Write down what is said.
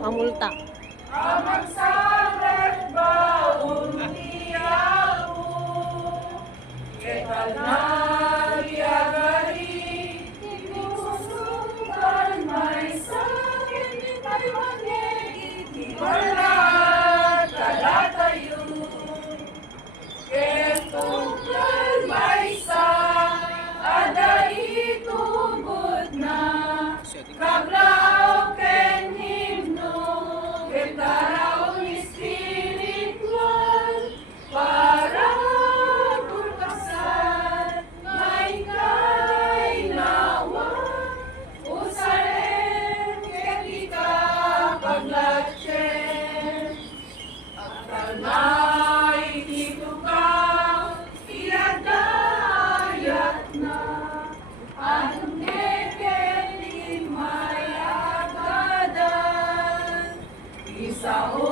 mamulta. Amang sabret baon ni ako, ketag na iagari, ikususukan may sakit ni Taiwaneg, wala talatayo. Ketungkal may sa, ada itubod na, kaglao ken himno, ketaraon espiritual, para purpasan, may kainawa, usaren ketika paglatchen, akal may titukaw, iadayat na, anong neket may agadan, isao